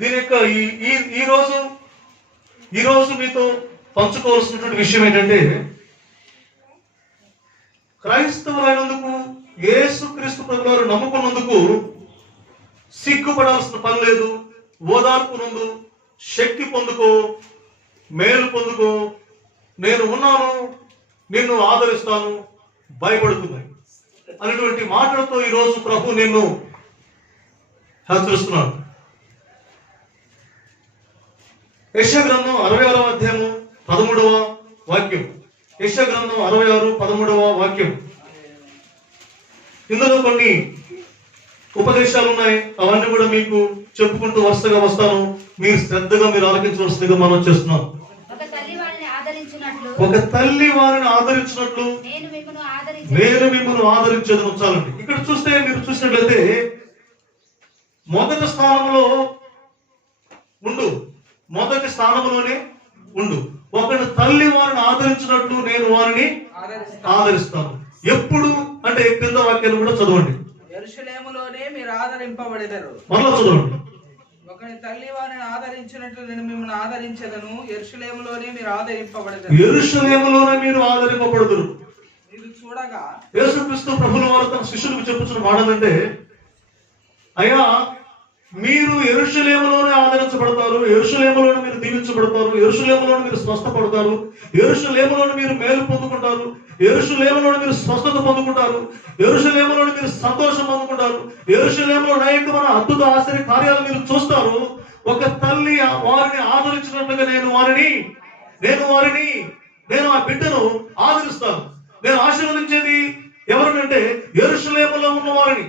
దీని యొక్క ఈరోజు మీతో పంచుకోవాల్సినటువంటి విషయం ఏంటంటే, క్రైస్తవులైనందుకు, యేసుక్రీస్తు ప్రభువారు నమ్ముకున్నందుకు సిగ్గుపడాల్సిన పని లేదు. ఓదార్పు నందు, శక్తి పొందుకో, మేలు పొందుకో, నేను ఉన్నాను, నిన్ను ఆదరిస్తాను, భయపడుతున్నాయి అనేటువంటి మాటలతో ఈరోజు ప్రభు నిన్ను హెచ్చరిస్తున్నాడు. యెషయా గ్రంథం 66వ అధ్యాయము 13వ వాక్యం. యెషయా గ్రంథం 66, 13వ వాక్యం. ఇందులో కొన్ని ఉపదేశాలు ఉన్నాయి. అవన్నీ కూడా మీకు చెప్పుకుంటూ వరుసగా వస్తాను. మీరు శ్రద్ధగా మీరు ఆలకించవలసిందిగా మనం చేస్తున్నాం. ఒక తల్లి వారిని ఆదరించినట్లు నేను మిమ్మల్ని ఆదరించేది ఉంచాలండి. ఇక్కడ చూస్తే మీరు చూసినట్లయితే మొదటి స్థానంలోనే ఉండు. ఒకటి తల్లి వారిని ఆదరించినట్లు నేను వారిని ఆదరిస్తాను. ఎప్పుడు అంటే క్రింద వాక్యాలు కూడా చదవండి. యెరూషలేములోనే మీరు ఆదరింపబడెదరు. మరలా చదవండి. ఒకని తల్లి వారిని ఆదరించినట్లు నేను మిమ్మల్ని ఆదరించెదను. యెరూషలేములోనే మీరు ఆదరింపబడెదరు. మీరు ఆదరింపబడదురు. ఇది చూడగా యేసుక్రీస్తు ప్రభువుల వారు తన శిష్యులకు చెప్పుచున్న మాట ఏంటంటే, అయ్యా మీరు యెరూషలేములోనే ఆదరించబడతారు, యెరూషలేములోనే మీరు దీవించబడతారు, యెరూషలేములోనే మీరు స్వస్థపడతారు, యెరూషలేములోనే మీరు మేలు పొందుకుంటారు, యెరూషలేములోనే మీరు స్వస్థత పొందుకుంటారు, యెరూషలేములోనే మీరు సంతోషం పొందుకుంటారు, యెరూషలేములో అనేకమైన అద్భుత ఆశ్చర్య కార్యాలు మీరు చూస్తారు. ఒక తల్లి వారిని ఆదరించినట్లుగా నేను ఆ బిడ్డను ఆదరిస్తాను. నేను ఆశీర్వదించేది ఎవరినంటే యెరూషలేములో ఉన్నవారిని,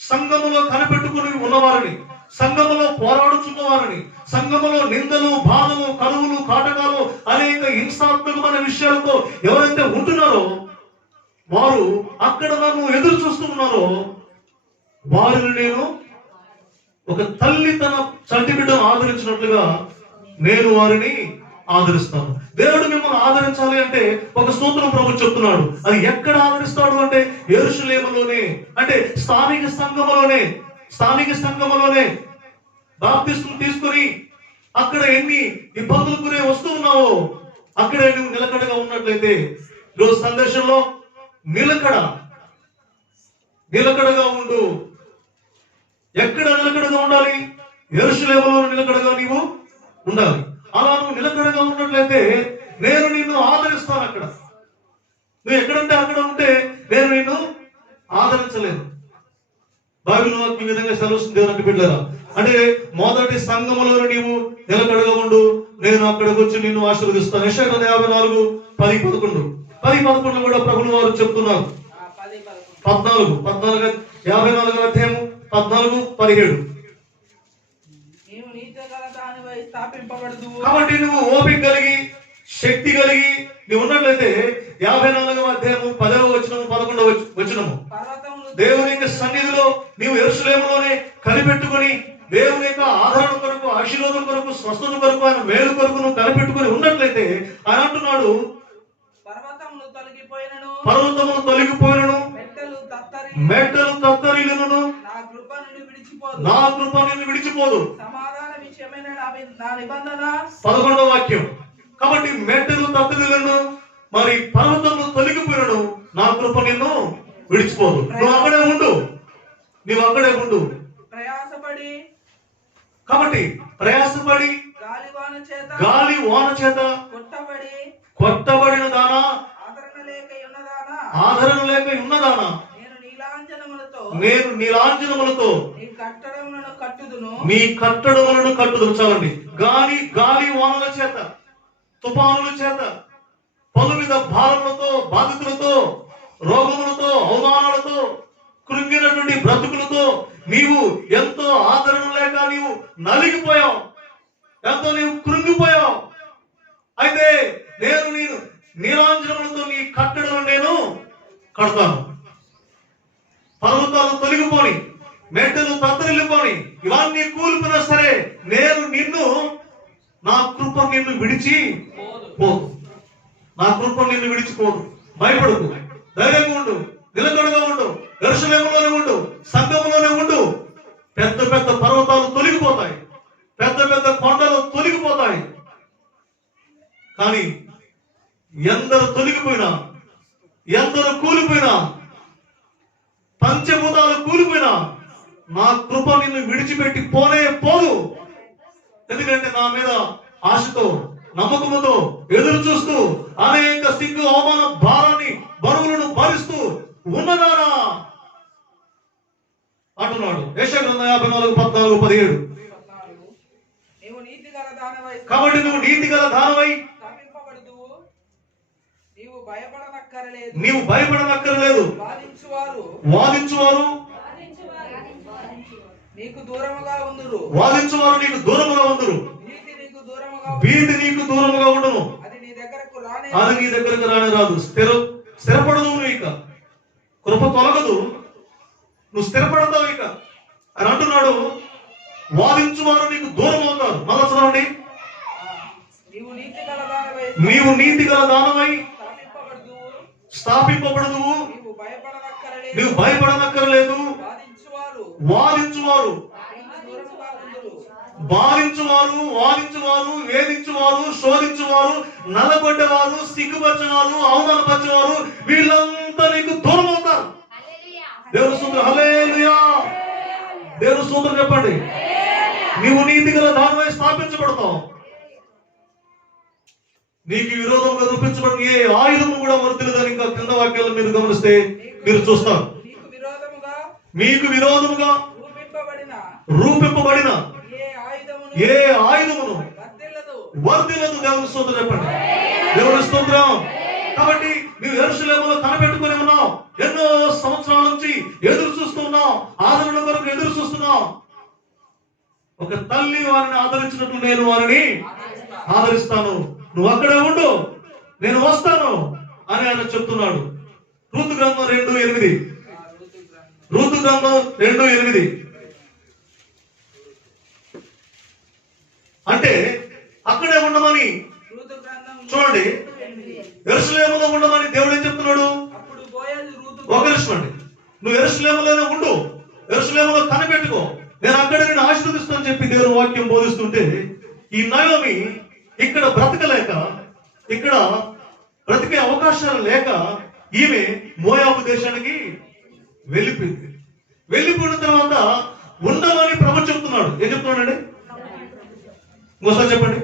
సంఘములో కనిపెట్టుకుని ఉన్నవారిని, సంఘములో పోరాడుచున్నవారిని, సంఘములో నిందలు, బాధలు, కరువులు, కాటకాలు, అనేక హింసాత్మకమైన విషయాలతో ఎవరైతే ఉంటున్నారో, వారు అక్కడ నన్ను ఎదురు చూస్తున్నారో వారిని నేను ఒక తల్లి తన చంటి బిడ్డను ఆదరించినట్లుగా నేను వారిని ఆదరిస్తాను. దేవుడు మిమ్మల్ని ఆదరించాలి అంటే ఒక స్తోత్రం ప్రభు చెప్తున్నాడు. అది ఎక్కడ ఆదరిస్తాడు అంటే యెరూషలేములోనే, అంటే స్థానిక సంఘములోనే బాప్తిస్మం తీసుకుని అక్కడ ఎన్ని ఇబ్బందులు గురే వస్తూ ఉన్నావో అక్కడే నువ్వు నిలకడగా ఉన్నట్లయితే, ఈరోజు సందేశంలో నిలకడగా ఉండు. ఎక్కడ నిలకడగా ఉండాలి? యెరూషలేములో నిలకడగా నీవు ఉండాలి. అలా నువ్వు నిలకడగా ఉన్నట్లయితే నేను నిన్ను ఆదరిస్తాను. అక్కడ నువ్వు ఎక్కడంటే అక్కడ ఉంటే నేను నిన్ను ఆదరించలేను. బైబిల్ ఈ విధంగా సెలవుస్తుంది దేవునికి బిడ్డలారా. అంటే మొదటి సంఘములో నీవు నిలకడగా ఉండు, నేను అక్కడికి వచ్చి నిన్ను ఆశీర్వదిస్తాను. యెషయా 54, 10, 11. 10, 11 కూడా ప్రభువుల వారు చెప్తున్నారు. 54 54వ అధ్యాయము 14, 17. కాబట్టి నువ్వు ఓపిక కలిగి, శక్తి కలిగి నువ్వు ఉన్నట్లయితే 54వ అధ్యాయము 10వ వచనము, 11వ వచనము, దేవుని యొక్క సన్నిధిలో నీవు యెరూషలేములోనే కనిపెట్టుకుని దేవుని యొక్క ఆదరణ కొరకు, ఆశీర్వాదం కొరకు, స్వస్థత కొరకు, ఆయన మేలు కొరకు నువ్వు కనిపెట్టుకుని ఉన్నట్లయితే ఆయన అంటున్నాడు, పర్వతములు తొలగిపోయినను, మెట్టలు తత్తరిల్లును, నా కృప నిన్ను విడిచిపోదు. 11వ వాక్యం. కాబట్టి మెట్టలు తత్తరిల్లును, మరి పర్వతములు తొలగిపోయినను, నా కృప నిన్ను విడిచిపోదు. నువ్వు అక్కడే ఉండు. కాబట్టి ప్రయాసపడి గాలి వాన చేత కొట్టబడిన దానా, ఆదరణ లేక ఉన్నదానా, నేను నీలాంజనములతో నీ కట్టడములను కట్టుదును. చాలండి. గాలి వానల చేత, తుఫానుల చేత, పలువిధ భారములతో, బాధితులతో, రోగములతో, అవమానాలతో, కృంగినటువంటి బ్రతుకులతో నీవు ఎంతో ఆదరణ లేక నీవు నలిగిపోయావు, ఎంతో నీవు కృంగిపోయావు. అయితే నేను నీలాంజనములతో నీ కట్టడలను నేను కడతాను. పర్వతాలు తొలగిపోని, మెట్టలు తత్తరిల్లిపోని, ఇవన్నీ కూలిపోయినా సరే నేను నా కృప నిన్ను విడిచిపోదు. భయపడకు, ధైర్యంగా ఉండు, నిలకడగా ఉండు, యెరూషలేములోనే ఉండు, సంఘములోనే ఉండు. పెద్ద పెద్ద పర్వతాలు తొలగిపోతాయి, కానీ ఎందరు తొలగిపోయినా, ఎందరు కూలిపోయినా, పంచభూతాలు కూలిపోయినా నా కృప నిన్ను విడిచిపెట్టి పోనే పోదు. ఎందుకంటే నా మీద ఆశతో, నమ్మకముతో ఎదురు చూస్తూ అనేక సిగ్గు అవమాన భారాన్ని, బరువులను భరిస్తూ ఉన్నదానా అంటున్నాడు. యెషయా గ్రంథం 54:14-17. నీవు నీతి గల దానవై కాబట్టి నువ్వు నీతి గల దానవై స్థాపింపబడుదువు, నీవు భయపడనక్కరలేదు. నీవు భయపడనక్కర్లేదు. వాదించువారు నీకు దూరముగా ఉందురు. వాదించువారు నీకు దూరముగా ఉందురు. భీతి నీకు దూరముగా ఉండును. అది నీ దగ్గరకు రానే రాదు. స్థిరపడదు. నువ్వు ఇక కృప తొలగదు. నువ్వు స్థిరపడతావు ఇక అని అంటున్నాడు. వాదించువారు నీకు దూరం అవుతారు. మళ్ళా చదవండి. నీవు నీతి గల దానవై స్థాపింపబడదువు, నీవు భయపడనక్కర్లేదు. వాదించువారు, వాదించువారు, వేధించువారు, శోధించువారు, నలగొడ్డవారు, సిగ్గుపరచేవారు, అవమానపరిచేవారు, వీళ్ళంతా నీకు దూరం అవుతారు. దేవుని స్తోత్రం. హల్లెలూయా. దేవుని స్తోత్రం చెప్పండి. నీవు నీతి గల దానవై స్థాపించబడతావు. నీకు విరోధంగా రూపించబడిన ఏ ఆయుధము కూడా వర్తిల్లదని ఇంకా కింద వాక్యాలను మీరు గమనిస్తే మీరు చూస్తారు. మీకు విరోధముగా రూపింపబడిన ఏ ఆయుధమును వర్తిల్లదు. దేవుని స్తోత్రం చెప్పండి. దేవుని స్తోత్రం. కాబట్టి నువ్వు యెరూషలేములో కనిపెట్టుకుని ఉన్నావు. ఎన్నో సంవత్సరాల నుంచి ఎదురు చూస్తున్నావు. ఆదరణ కొరకు ఎదురు చూస్తున్నావు. ఒక తల్లి వారిని ఆదరించినట్లు నేను వారిని ఆదరిస్తాను. నువ్వు అక్కడే ఉండు, నేను వస్తాను అని ఆయన చెప్తున్నాడు. రూతు గ్రంథం 2:8. రూతు గ్రంథం 2:8. అంటే అక్కడే ఉండమని చూడండి. యెరూషలేములో ఉండమని దేవుడు ఏం చెప్తున్నాడు? ఒక నిమిషం అండి. నువ్వు యెరూషలేములోనే ఉండు, యెరూషలేములో కనిపెట్టుకో, నేను అక్కడ నేను ఆశీర్వదిస్తానని చెప్పి దేవుని వాక్యం బోధిస్తుంటే ఈ నయోమి ఇక్కడ బ్రతకలేక, ఇక్కడ బ్రతికే అవకాశాలు లేక ఈమె మోయాబు దేశానికి వెళ్ళిపోయింది. వెళ్ళిపోయిన తర్వాత ఉండమని ప్రభు చెప్తున్నాడు. ఏం చెప్తున్నాడండి? ఇంకోసారి చెప్పండి.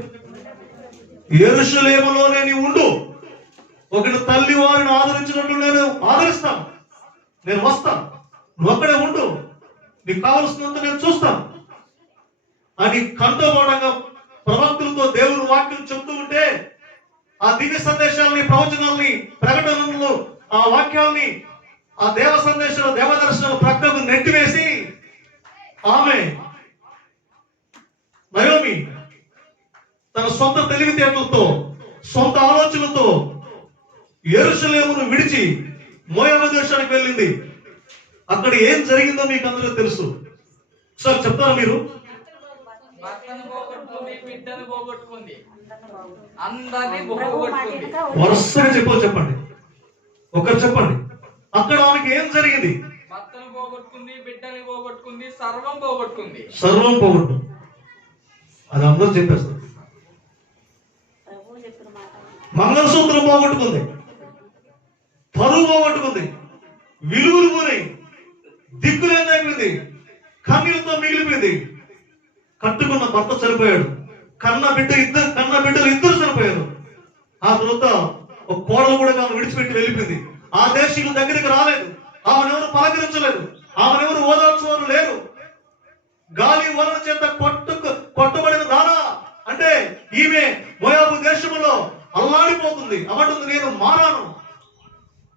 యెరూషలేములోనే నీవు ఉండు, ఒకటి తల్లి వారిని ఆదరించినట్లు నేను ఆదరిస్తాను, నేను వస్తాను, నువ్వు అక్కడే ఉండు, నీకు కావలసినంత నేను చూస్తాను అని కంటోపాఠంగా ప్రవక్తులతో దేవుని వాక్యం చెప్తూ ఉంటే ఆ దివ్య సందేశాలని, ప్రవచనాలని, ప్రకటనలను, ఆ వాక్యాలని, ఆ దేవ సందేశాలు, దేవదర్శనాలు ప్రక్కకు నెట్టివేసి ఆమె నయోమి తన సొంత తెలివితేటలతో, సొంత ఆలోచనలతో యెరూషలేమును విడిచి మోయాబు దేశానికి వెళ్ళింది. అక్కడ ఏం జరిగిందో మీకు అందరూ తెలుసు. సార్ చెప్తారా మీరు? వరుసగా చెప్పండి. ఒకరు చెప్పండి. అక్కడ ఆమెకి ఏం జరిగింది? భర్తను పోగొట్టుకుంది, బిడ్డని పోగొట్టుకుంది, సర్వం పోగొట్టుకుంది. అది అందరూ చెప్పేస్తారు. మంగళసూత్రం పోగొట్టుకుంది, పరువు పోగొట్టుకుంది, విలువలు పోయి దిక్కులేదైపోయింది, కన్నీళ్ళతో మిగిలిపోయింది. కట్టుకున్న భర్త చనిపోయాడు, కన్న బిడ్డలు ఇద్దరు చనిపోయారు. ఆ తర్వాత ఒక కోడలు కూడా ఆమె విడిచిపెట్టి వెళ్ళిపోయింది. ఆ దేశీయుల దగ్గరికి రాలేదు, ఆమెనెవరు పలకరించలేదు, ఆమెనెవరు ఓదార్చువారు లేరు. గాలి వలన చేత కొట్టబడిన దానా అంటే ఈమె మోయాబు దేశంలో అల్లాడిపోతుంది. అవంటుంది, నేను మారాను,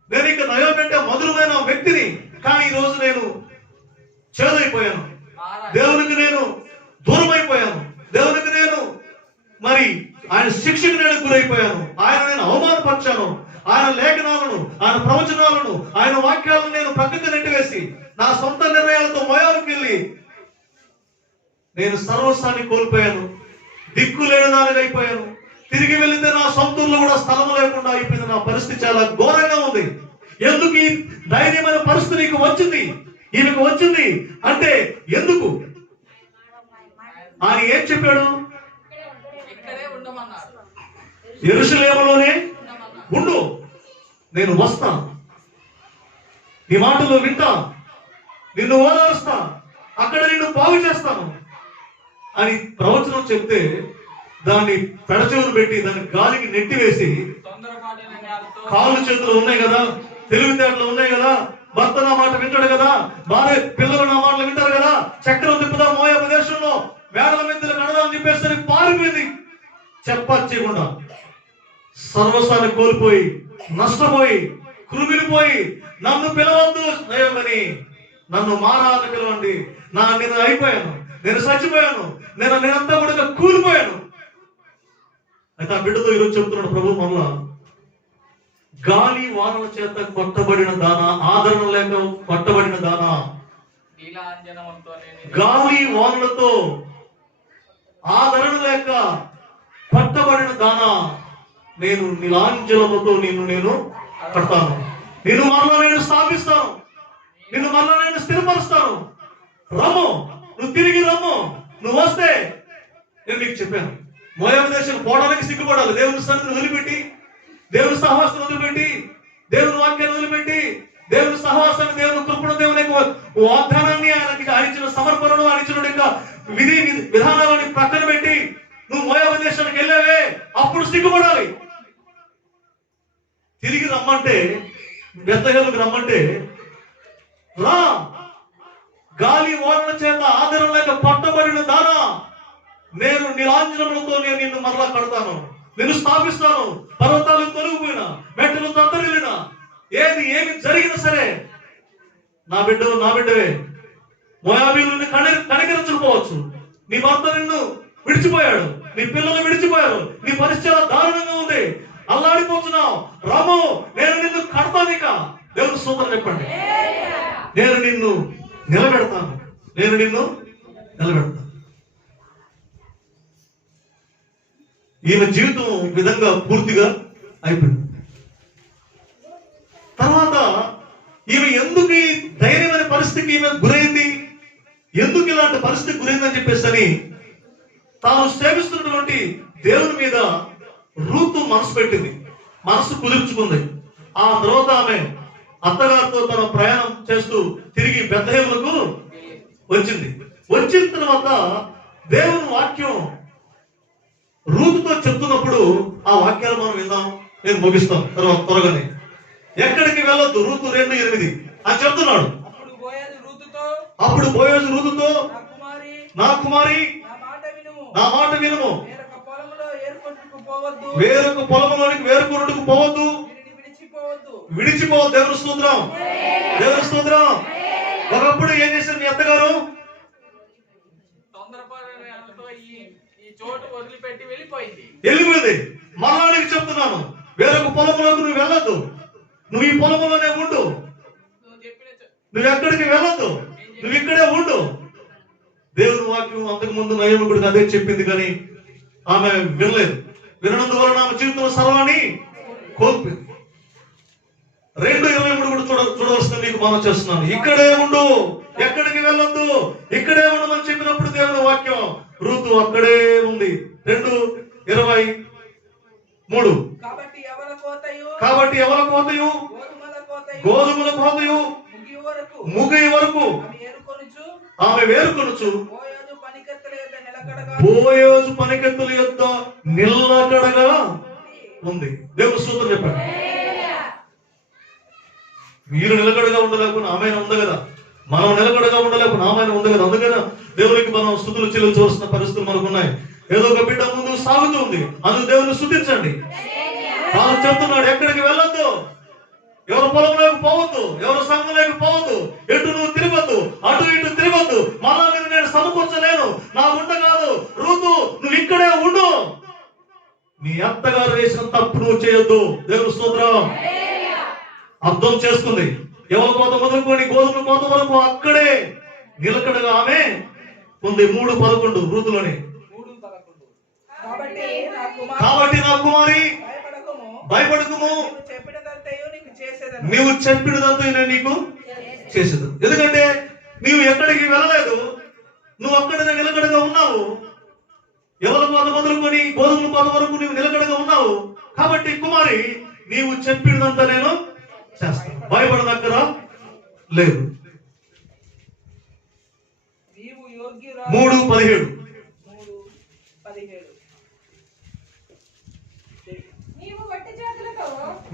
నేను ఇక నయోమి అంటే మధురమైన వ్యక్తిని, కానీ ఈ రోజు నేను చేదైపోయాను, దేవునికి నేను దూరం అయిపోయాను, దేవునికి నేను మరి ఆయన శిక్షకు నేను గురైపోయాను, ఆయన నేను అవమానపరిచాను, ఆయన లేఖనాలను, ఆయన ప్రవచనాలను, ఆయన వాక్యాలను నేను ప్రక్కకు నెట్టివేసి నా సొంత నిర్ణయాలతో మోయాబుకి వెళ్ళి నేను సర్వస్వాన్ని కోల్పోయాను, దిక్కు లేని దానిగా అయిపోయాను. తిరిగి వెళితే నా సొంతూరులో కూడా స్థలం లేకుండా అయిపోయింది. నా పరిస్థితి చాలా ఘోరంగా ఉంది. ఎందుకు ఈ ధైర్యమైన పరిస్థితి నీకు వచ్చింది, ఈమెకు వచ్చింది అంటే ఎందుకు? ఆయన ఏం చెప్పాడు? యెరూషలేములోనే ఉండు, నేను వస్తా, నీ మాటలు వింటా, నిన్ను ఓదారుస్తా, అక్కడ నిన్ను బాగు చేస్తాను అని ప్రవచనం చెప్తే దాన్ని పెడచెవులు పెట్టి దాన్ని గాలికి నెట్టివేసి, కాళ్ళు చేతులు ఉన్నాయి కదా, తెలివితేటలు ఉన్నాయి కదా, భర్త నా మాట వింటాడు కదా, భార్య పిల్లలు నా మాటలు వింటారు కదా, చక్రం తిప్పుదా మోయాబు దేశంలో మేడల మీద కడదా అని చెప్పేసి పారిపోయింది. చెప్పచ్చేయకుండా సర్వస్వాన్ని కోల్పోయి నష్టపోయి కృమిలిపోయి, నన్ను పిలవద్దు దైవమని, నన్ను మారాలని పిలవండి, నేను అయిపోయాను, నేను చచ్చిపోయాను, నేనంతా కూడా కూలిపోయాను. అయితే ఆ బిడ్డతో ఈరోజు చెప్తున్నాడు ప్రభు మళ్ళా, గాలి వానల చేత కొట్టబడిన దానా, ఆదరణ లేక కొట్టబడిన దానా, గాలి వానలతో ఆదరణ లేక కొట్టబడిన దానా, నేను నీలాంజలముతో నేను కడతాను, నిన్ను మరలా నేను స్థాపిస్తాను, నిన్ను మరలా నేను స్థిరపరుస్తాను. రమ్ము, నువ్వు తిరిగి రమ్ము, నువ్వు వస్తే నేను నీకు చెప్పాను. మోయాబు దేశం పోవడానికి సిగ్గుపడాలి. దేవుని సన్నిధిని వదిలిపెట్టి, దేవుని సహవాసాన్ని వదిలిపెట్టి, దేవుని వాక్యాన్ని వదిలిపెట్టి, దేవుని సహవాసాన్ని, దేవుని కృపణ, దేవుని యొక్క వాగ్దానాన్ని, ఆయన ఇచ్చిన సమర్పణను, ఆయన ఇచ్చిన యొక్క విధి విధానాలని ప్రక్కన పెట్టి నువ్వు మోయాబు దేశానికి వెళ్ళావే, అప్పుడు సిగ్గుపడాలి. తిరిగి రమ్మంటే, బెత్లెహేముకు రమ్మంటే రా, గాలి వానల చేత ఆదరణ లేక పట్టబడిన దానా, నేను నీలాంజనములతో నేను నిన్ను మరలా కడతాను, నిన్ను స్థాపిస్తాను. పర్వతాలు తొలగిపోయినా, మెట్టలు తత్తరిల్లినా, ఏమి జరిగినా సరే నా బిడ్డవే. మోయాబీయులను కనికరించకపోవచ్చు, నీ భర్త నిన్ను విడిచిపోయాడు, నీ పిల్లలు విడిచిపోయారు, నీ పరిస్థితి దారుణంగా ఉంది, అల్లాడిపోతున్నావు, రాము, నేను నిన్ను కడతాను. ఇక దేవుని స్తోత్రం చెప్పండి. నేను నిన్ను నిలబెడతాను, నేను నిన్ను నిలబెడతాను. ఈమె జీవితం ఈ విధంగా పూర్తిగా అయిపోయింది. తర్వాత ఈమె ఎందుకు ఈ ధైర్యమైన పరిస్థితికి ఈమె గురైంది, ఎందుకు ఇలాంటి పరిస్థితికి గురైందని చెప్పేసి తాను సేవిస్తున్నటువంటి దేవుని మీద రూతు మనసు పెట్టింది, మనసు కుదుర్చుకుంది. ఆ తర్వాత ఆమె అత్తగారితో తన ప్రయాణం చేస్తూ తిరిగి బెత్లెహేముకు వచ్చింది. వచ్చిన తర్వాత దేవుని వాక్యం రూతుతో చెప్తున్నప్పుడు ఆ వాక్యాలు మనం విందాం, నేను ముగిస్తాం తర్వాత త్వరగానే. ఎక్కడికి వెళ్ళొద్దు, రూతు 2:8 అని చెప్తున్నాడు. అప్పుడు బోయజు రూతుతో, నా కుమారి నా మాట వినుము, వేరొక పొలంలోనికి వేరుకొనుటకు పోవద్దు, విడిచిపోవద్దు. దేవుని స్తోత్రం, దేవుని స్తోత్రం. ఒకప్పుడు ఏం చేశారు మీ అత్తగారు? వెళ్ళిపోయింది. మళ్ళీ చెప్తున్నాను, వేరొక పొలంలోకి నువ్వు వెళ్ళొద్దు, నువ్వు ఈ పొలంలోనే ఉండు, నువ్వు ఎక్కడికి వెళ్ళొద్దు, నువ్వు ఇక్కడే ఉండు. దేవుని వాక్యం అంతకు ముందు నయముడికి అదే చెప్పింది, కానీ ఆమె వినలేదు. వినందువలన ఆమె జీవితంలో సర్వాన్ని కోల్పోయింది. 2:23 కూడా చూడవలసిన మీకు మనం చేస్తున్నాను. ఇక్కడే ఉండు, ఎక్కడికి వెళ్ళొద్దు, ఇక్కడే ఉండమని చెప్పినప్పుడు దేవుని వాక్యం రూతు అక్కడే ఉంది. 2:23 కాబట్టి ఎవల కోతయు గోధుమల కోతయు ముగి వరకు ఆమె వేరుకొనుచు బోయోజు పనికెత్తుల యొద్ద నిలకడగా ఉంది. దేవుని స్తోత్రం చెప్పండి. మీరు నిలకడగా ఉండలేకుండా ఆమె ఉంది కదా, మనం నిలకడగా ఉండలేకుండా ఆమె ఉంది కదా. అందుకనే దేవునికి మనం స్తుతులు చెల్లించవలసిన పరిస్థితులు మనకు ఉన్నాయి. ఏదో ఒక బిడ్డ ముందు సాగుతుంది, అందుకు దేవుని స్తుతించండి. తాను చెప్తున్నాడు, ఎక్కడికి వెళ్ళొద్దు, ఎవరు పొలంలోకి పోవద్దు, ఎవరు సంఘంలోకి పోవద్దు, ఎటు నువ్వు తిరగద్దు, అటు ఇటు తిరగద్దు, మళ్ళా నేను సమకూర్చలేను, నా ఉండ కాదు. రూతు, నువ్వు ఇక్కడే ఉండు, నీ అత్తగారు వేసిన తప్పు నువ్వు చేయొద్దు. దేవుని స్తోత్రం. అర్థం చేసుకుంది. ఎవరి కోత మొదలుకొని గోధుమ కోత వరకు అక్కడే నిలకడగా ఆమె ఉంది. 3:11 రూతులోని. కాబట్టి నా కుమారి భయపడకుము, నీవు చెప్పినదంతా నేను నీకు చేసేది. ఎందుకంటే నీవు ఎక్కడికి వెళ్ళలేదు, నువ్వు అక్కడనే నిలకడగా ఉన్నావు. ఎవరి కోత మొదలుకొని గోధుమల కోత వరకు నీవు నిలకడగా ఉన్నావు. కాబట్టి కుమారి, నీవు చెప్పినదంతా నేను చేస్తాను, భయపడనక్కరా లేదు. 3:17.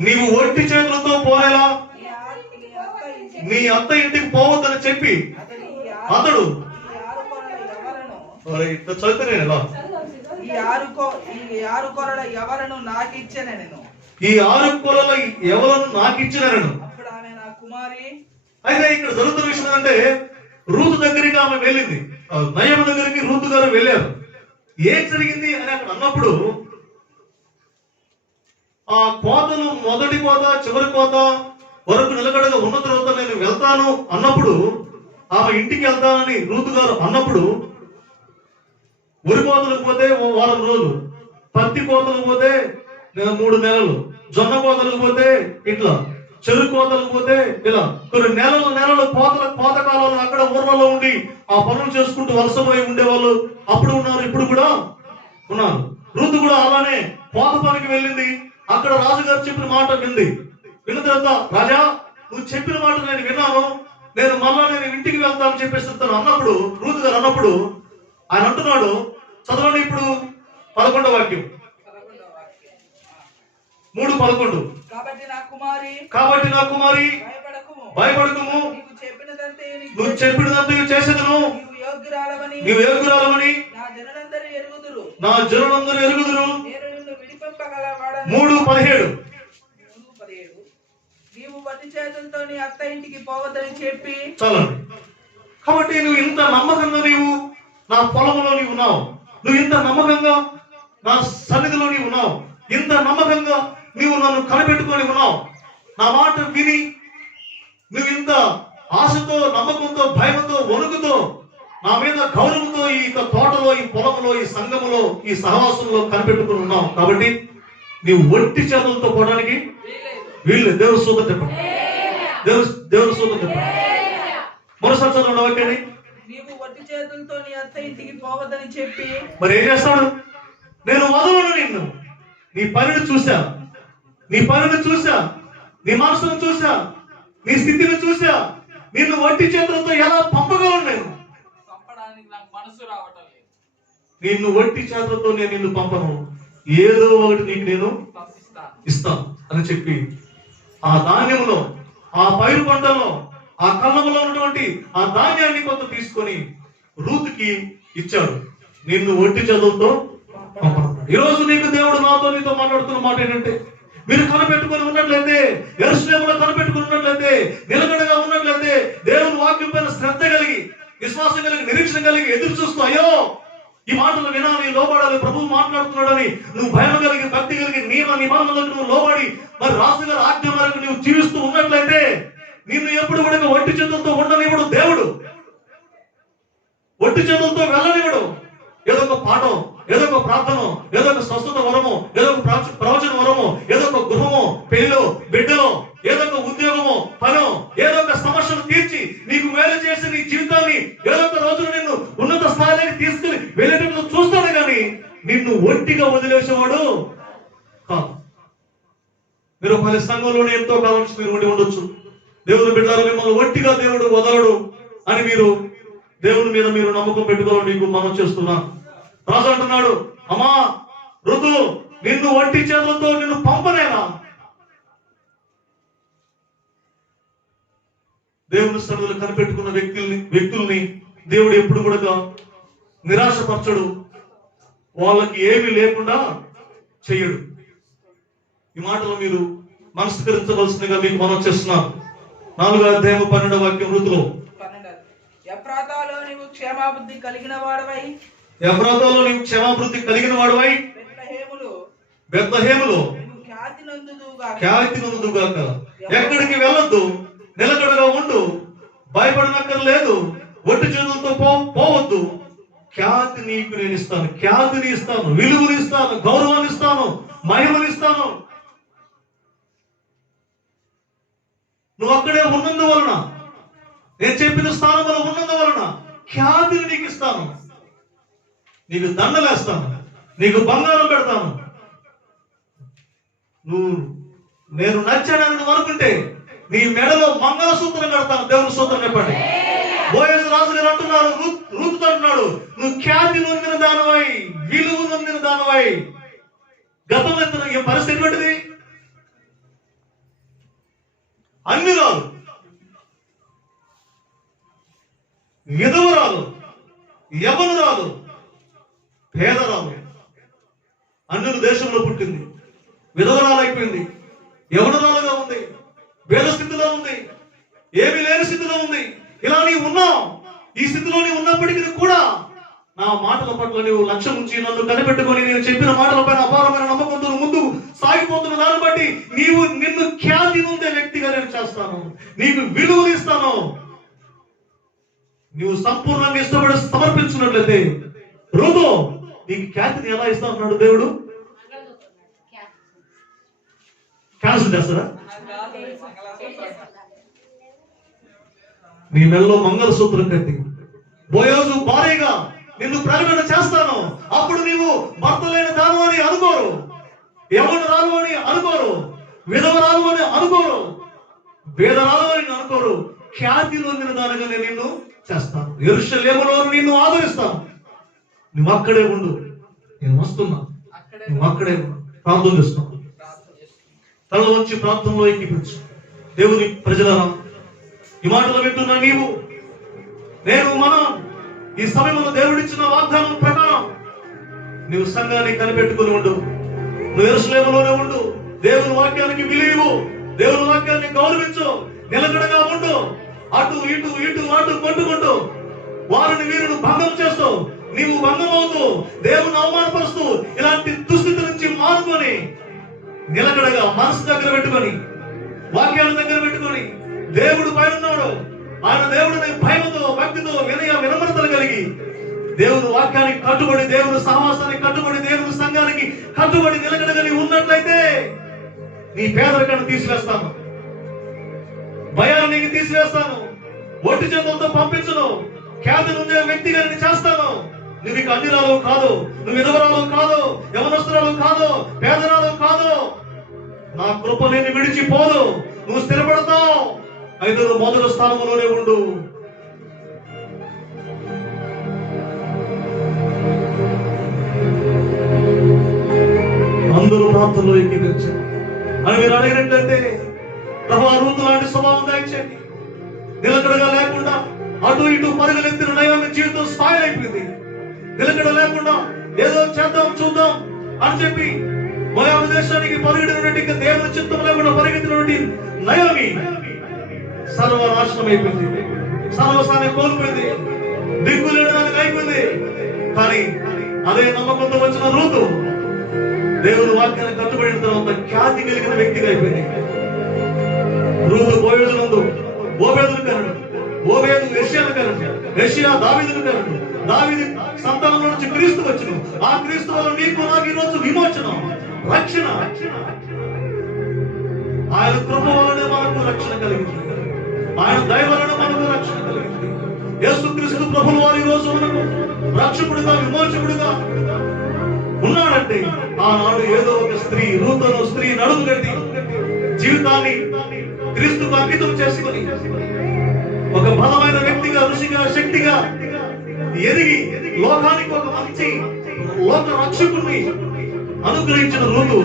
నీవు ఒట్టి చేతులతో పోనేలా నీ అత్త ఇంటికి పోవద్దని చెప్పి అతడు చదువుతానే ఈ ఆరు కొరల ఎవరను నాకు ఇచ్చినను అప్పుడు ఆమె నా కుమారి. అయితే ఇక్కడ జరుగుతున్న విషయం అంటే, రూతు దగ్గరికి ఆమె వెళ్ళింది, నయమ దగ్గరికి రూతు గారు వెళ్ళారు. ఏం జరిగింది అని అక్కడ అన్నప్పుడు, ఆ కోతలు మొదటి కోత చివరి కోత వరకు నిలకడగా ఉన్న తర్వాత నేను వెళ్తాను అన్నప్పుడు, ఆమె ఇంటికి వెళ్తానని రూతు గారు అన్నప్పుడు, వరి కోతలకు పోతే ఓ వారం రోజులు, పత్తి కోతలకు పోతే 3 నెలలు, జొన్న కోతలకు పోతే ఇట్లా, చెరుకు కోతలకు పోతే ఇలా కొన్ని నెలలు కోత కాలంలో అక్కడ ఊర్లలో ఉండి ఆ పనులు చేసుకుంటూ వలసపోయి ఉండేవాళ్ళు అప్పుడు ఉన్నారు, ఇప్పుడు కూడా ఉన్నారు. రూతు కూడా అలానే కోత పనికి వెళ్ళింది. అక్కడ రాజుగారు చెప్పిన మాట విన్న తర్వాత, రాజా నువ్వు చెప్పిన మాట నేను విన్నాను, నేను ఇంటికి వెళ్తానని చెప్పేసి అన్నప్పుడు, రూతు గారు అన్నప్పుడు ఆయన అంటున్నాడు, చదవండి ఇప్పుడు 11వ వాక్యం, 3:11. కాబట్టి నా కుమారి భయపడకుము, నువ్వు చెప్పినదంతా చేసేదను, నీవు యోగ్యురాలవని నా జనులందరూ ఎరుగుదురు. 3:17. నీవు వట్టి చేతులతో నీ అత్త ఇంటికి పోవద్దని చెప్పి చాలండి. కాబట్టి నువ్వు ఇంత నమ్మకంగా నీవు నా పొలంలో నీవు ఉన్నావు, నువ్వు ఇంత నమ్మకంగా నా సన్నిధిలో నీవు ఉన్నావు, ఇంత నమ్మకంగా నీవు నన్ను కనిపెట్టుకొని ఉన్నావు, నా మాట విని నువ్వు ఇంత ఆశతో, నమ్మకంతో, భయంతో, వణుకుతో, నా మీద గౌరవంతో ఈ తోటలో, ఈ పొలంలో, ఈ సంఘములో, ఈ సహవాసంలో కనిపెట్టుకుని ఉన్నావు. కాబట్టి నీవు ఒట్టి చేతులతో పోవడానికి వీళ్ళు. దేవుడు సూత్రం చెప్పండి, దేవుడు సూత్రం చెప్పండి. మరోసారి చదవండి వాక్యాన్ని. నీవు వట్టి చేతులతో నీ అత్త ఇంటికి పోవద్దని చెప్పి మరి ఏం చేస్తాడు? నేను వదలను నిన్ను, నీ పనిని చూసా, నీ మనసును చూసా, నీ స్థితిని చూసా, నిన్ను వట్టి చేతులతో ఎలా పంపగలను? నేను పంపడానికి నాకు మనసు రావటం లేదు. నిన్ను వట్టి చేతులతో నేను నిన్ను పంపను, ఏదో ఒకటి నీకు నేను ఇస్తాను అని చెప్పి ఆ ధాన్యంలో, ఆ పైరు పంటలో, ఆ కళ్ళములో ఉన్నటువంటి ఆ ధాన్యాన్ని కొంత తీసుకొని రూతుకి ఇచ్చాడు. నిన్ను ఒట్టి చేతులతో పంపను. ఈరోజు నీకు దేవుడు నీతో మాట్లాడుతున్న మాట ఏంటంటే, మీరు కనిపెట్టుకొని ఉన్నట్లయితే, యెరూషలేములో కనిపెట్టుకుని ఉన్నట్లయితే, నిలకడగా ఉన్నట్లయితే, దేవుని వాక్యం పైన శ్రద్ధ కలిగి, విశ్వాసం కలిగి, నిరీక్షణ కలిగి ఎదురు చూస్తూ, అయ్యో ఈ మాటలు వినాలి, లోబడాలి, ప్రభువు మాట్లాడుతున్నాడని నువ్వు భయం కలిగి, భక్తి కలిగి, నిబంధనలకు నువ్వు లోబడి, మరి రాజుగారి ఆజ్ఞ వరకు నువ్వు జీవిస్తూ ఉన్నట్లయితే, నిన్ను ఎప్పుడు కూడా ఒట్టి చేతులతో ఉండనివ్వడు దేవుడు. ఒట్టి చేతులతో వెళ్ళనివ్వడు. ఏదో ఒక పాఠం, ఏదో ఒక ప్రార్థన, ఏదో ఒక స్వస్థత వరము, ఏదో ఒక ప్రవచన వరము, ఏదో ఒక గృహమో, పెళ్లిలో, బిడ్డలో, ఏదో ఒక ఉద్యోగమో, పనో, ఏదో ఒక సమస్యను తీర్చి నీకు మేలు చేసి నీ జీవితాన్ని ఏదో ఒక రోజున నిన్ను ఉన్నత స్థాయికి తీసుకుని వెళ్ళేటట్లు చూస్తాడు, కానీ నిన్ను ఒట్టిగా వదిలేసేవాడు కాదు. మీరు పలు సంఘంలోనే ఎంతో కాలం నుంచి మీరు ఉండి ఉండొచ్చు. దేవుని బిడ్డలారా, మిమ్మల్ని ఒట్టిగా దేవుడు వదలడు అని మీరు దేవుని మీద మీరు నమ్మకం పెట్టుకోవాలని మీకు మనం చేస్తున్నా. రాజు అంటున్నాడు, అమ్మా ఋతు, నిన్ను ఒట్టి చేతులతో నిన్ను పంపనేనా? దేవుని సన్నిధిలో కనిపెట్టుకున్న వ్యక్తుల్ని దేవుడు ఎప్పుడు కూడా నిరాశపరచడు, వాళ్ళకి ఏమీ లేకుండా చెయ్యడు. ఈ మాటలు మీరు మనస్కరించవలసిందిగా మీకు మనం చేస్తున్నాం. 4వ అధ్యాయం 12వ వాక్యం ఋతులో, ఎఫ్రాతాలో నీవు క్షేమాభివృద్ధి కలిగిన వాడవై, బెత్లెహేములో ఖ్యాతి నందుదుగాక. ఎక్కడికి వెళ్ళొద్దు, నిలకడగా ఉండు, భయపడనక్కర్లేదు, ఒట్టి చేతులతో పోవద్దు. ఖ్యాతి నీకు నేను ఇస్తాను, ఖ్యాతిని ఇస్తాను, విలువని ఇస్తాను, గౌరవాన్ని ఇస్తాను, మహిమని ఇస్తాను. నువ్వు అక్కడే ఉన్నందువలన, నేను చెప్పిన స్థానంలో ఉన్నందువలన ఖ్యాతిని నీకు ఇస్తాను. నీకు దండలేస్తాను, నీకు బంగారం పెడతాను. నేను నచ్చానని నువ్వు అనుకుంటే నీ మెడలో మంగళసూత్రం కడతాను. దేవుని సూత్రం చెప్పండి. బోయజు రాజు గారు అంటున్నారు, రూతుతో అంటున్నాడు, నువ్వు ఖ్యాతి నొందిన దానవై, విలువ నొందిన దానవై. గతంలో ఈ పరిస్థితి ఎటువంటిది? అన్యురాలు, విధవరాలు, యవనురాలు, పేదరాలు, అన్యుల దేశంలో పుట్టింది, విధవరాలు అయిపోయింది, యవనురాలుగా ఉంది, పేద స్థితిలో ఉంది, ఏమీ లేని స్థితిలో ఉంది. ఇలా నీవు ఉన్నావు. ఈ స్థితిలో నీవు ఉన్నప్పటికీ కూడా నా మాటల పట్ల నీవు లక్ష్యం ఉంచి నన్ను కనిపెట్టుకొని నేను చెప్పిన మాటల పైన అపారమైన నమ్మకంతో ముందు సాగిపోతున్న దాన్ని బట్టి నిన్ను ఖ్యాతి ఉండే వ్యక్తిగా నేను చేస్తాను, నీకు విలువలు ఇస్తాను. నీవు సంపూర్ణంగా ఇష్టపడి సమర్పించున్నట్లయితే రూతో నీకు ఖ్యాతిని ఎలా ఇస్తా ఉన్నాడు దేవుడు? క్యాన్సిల్ చేస్తారా? నీ మెడలో మంగళసూత్రం కట్టి బోయోజు భారీగా నిన్ను ప్రకటన చేస్తాను. అప్పుడు నీవు భర్త లేని దాను అని అనుకోరు, యవనురాలు అని అనుకోరు, విధవరాలు అని అనుకోరు, వేదరాలు అని అనుకోరు. ఖ్యాతి నొందిన దానిగా నేను నిన్ను చేస్తాను. యెరూషలేములో నిన్ను ఆదరిస్తాను. నువ్వు అక్కడే ఉండు, నేను వస్తున్నా, నువ్వు అక్కడే ఉండు. ప్రార్థన చేస్తున్నావు. తల వచ్చి ప్రార్థనలో ఎక్కిపించు. దేవుని ప్రజలారా, ఈ మాటలు వింటున్నా నీవు, నేను, మనం ఈ సమయంలో దేవుడిచ్చిన వాగ్దానం ప్రకారం నువ్వు సంఘాన్ని కనిపెట్టుకుని ఉండు. నువ్వు యెరూషలేములోనే ఉండు. దేవుని వాక్యానికి విలువ, దేవుని వాక్యాన్ని గౌరవించు, నిలకడగా ఉండు. అటు ఇటు ఇటు అటు కొట్టుకుంటూ వారిని వీరిని భంగం చేస్తూ నీవు భంగం అవుతూ దేవుని అవమానపరుస్తూ ఇలాంటి దుస్థితి నుంచి మారుకొని నిలకడగా మనసు దగ్గర పెట్టుకొని వాక్యాల దగ్గర పెట్టుకొని దేవుడు పైన ఉన్నాడు. ఆయన దేవుడిని భయంతో, భక్తితో, వినమ్రతలు కలిగి దేవుని వాక్యానికి కట్టుబడి, దేవుని సహవాసానికి కట్టుబడి, దేవుని సంఘానికి కట్టుబడి నిలకడగా నీవు ఉన్నట్లయితే నీ పేదరికాన్ని తీసివేస్తాను, భయాన్ని నీకు తీసివేస్తాను, ఒట్టి చేతులతో పంపించను, ఖ్యాతి ఉండే వ్యక్తిగా నేను చేస్తాను. నువ్వు ఇక అన్యురాలు కాదు, నువ్వు విధవరాలు కాదు, యవనస్తురాలు కాదు, పేదరాలు కాదు. నా కృప నేను విడిచిపోదు. నువ్వు స్థిరపడతావు. అయితే నువ్వు మొదటి స్థానంలోనే ఉండు. అందరూ ప్రాంతంలో ఎక్కించారు అని మీరు అడిగినట్లయితే, ప్రభు రూతు లాంటి స్వభావం దయచేయండి. నిలకడగా లేకుండా అటు ఇటు పరుగులెత్తిన నయోమి జీవితం స్పాయిల్ అయిపోయింది. నిలకడ లేకుండా ఏదో చేద్దాం చూద్దాం అని చెప్పి మోయాబు దేశానికి పరిగెడినటువంటి, ఇంకా దేవుని చిత్తం లేకుండా పరిగెత్తినటువంటి నయోమి సర్వనాశనం అయిపోయింది, సర్వసాన్ని కోల్పోయింది, దిక్కులేని దానికి అయిపోయింది. కానీ అదే నమ్మకంతో వచ్చిన రూతు దేవుని వాక్యాన్ని కట్టుబడిన తర్వాత ఖ్యాతి కలిగిన వ్యక్తిగా అయిపోయింది. రూతు బోయేజునందు ఓబేదును కనడు, ఓబేదు యెషయాను కనడు, యెషయా దావీదును కనడు, దావీదు సంతానంలో నుంచి క్రీస్తు వచ్చును. ఆ క్రీస్తు వల్ల నీకు నాకు ఈ రోజు విమోచనం, రక్షణ. ఆయన కృప వలనే మనకు రక్షణ కలిగింది, ఆయన దయ వలన మనకు రక్షణ కలిగింది. యేసుక్రీస్తు ప్రభువు వారు ఈ రోజు మనకు రక్షకుడిగా, విమోచకుడిగా ఉన్నాడంటే ఆనాడు ఏదో ఒక స్త్రీ, రూతును స్త్రీ నడుము కట్టి జీవితాన్ని క్రీస్తుకు అంకితం చేసుకుని ఒక బలమైన వ్యక్తిగా, ఋషిగా, శక్తిగా ఎదిగి లోకానికి ఒక మంచి లోక రక్షకుడిని అనుగ్రహించిన రూతు.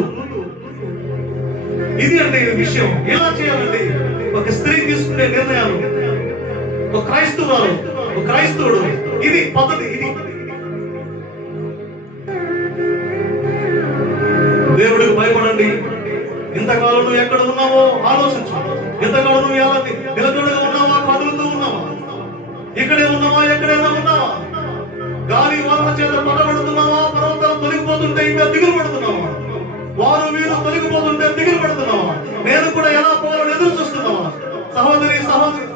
ఇది అండి విషయం. ఎలా చేయాలండి ఒక స్త్రీ తీసుకునే నిర్ణయాలు? ఒక క్రైస్తవుడు, ఒక క్రైస్తవుడు ఇది పద్ధతి. ఇది దేవుడికి భయపడండి. ఇంతకాలం నువ్వు ఎక్కడ ఉన్నావో ఆలోచించు. ఇంతకాలం నువ్వు ఎలా నిలకడగా ఉన్నావా, కదులుతూ ఉన్నావా, ఇక్కడే ఉన్నావా, ఎక్కడైనా ఉన్నావా, గాలి వాన చేత పడబడుతున్నావా, పర్వతాలు తొలగిపోతుంటే ఇంకా దిగులు పడుతున్నావా, వారు వీరు తొలగిపోతుంటే దిగులు పడుతున్నావా, నేను కూడా ఎలా పోవాలని ఎదురు చూస్తున్నావా? సహోదరి, సహోదరి,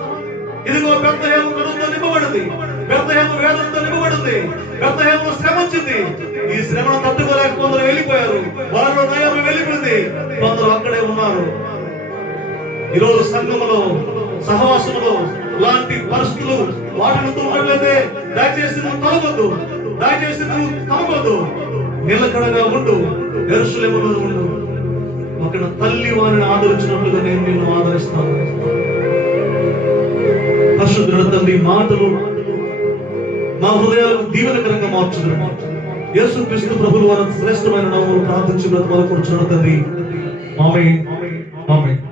ఇదిగో బెత్లెహేము కరువుతో నింపబడింది, బెత్లెహేము వేదనతో నింపబడింది, బెత్లెహేము శ్రమ వచ్చింది. ఈ శ్రమను తట్టుకోలేక కొందరు వెళ్ళిపోయారు, వారిలో నయోమి వెళ్ళిపోయింది, కొందరు అక్కడే ఉన్నారు. ఈరోజు సంఘములో, సహవాసంలో ఇలాంటి పరిస్థితులు వాటితో ఉన్నట్లయితే దయచేసి నువ్వు తొలగొద్దు. దయచేసి నువ్వు తమకొద్దు, నిలకడగా ఉండు, యెరూషలేములో ఉండు. ఒక తల్లి వారిని ఆదరించినట్లుగా నేను నిన్ను ఆదరిస్తాను. పరిశుద్ధుల తండ్రి మాటలు మా హృదయాలకు దీవెనకరంగా మార్చుదురు. యేసుక్రీస్తు ప్రభువు వారి శ్రేష్టమైన నామములో ప్రార్థించి బ్రతమాల కూర్చున్న తండ్రి. ఆమేన్. ఆమేన్.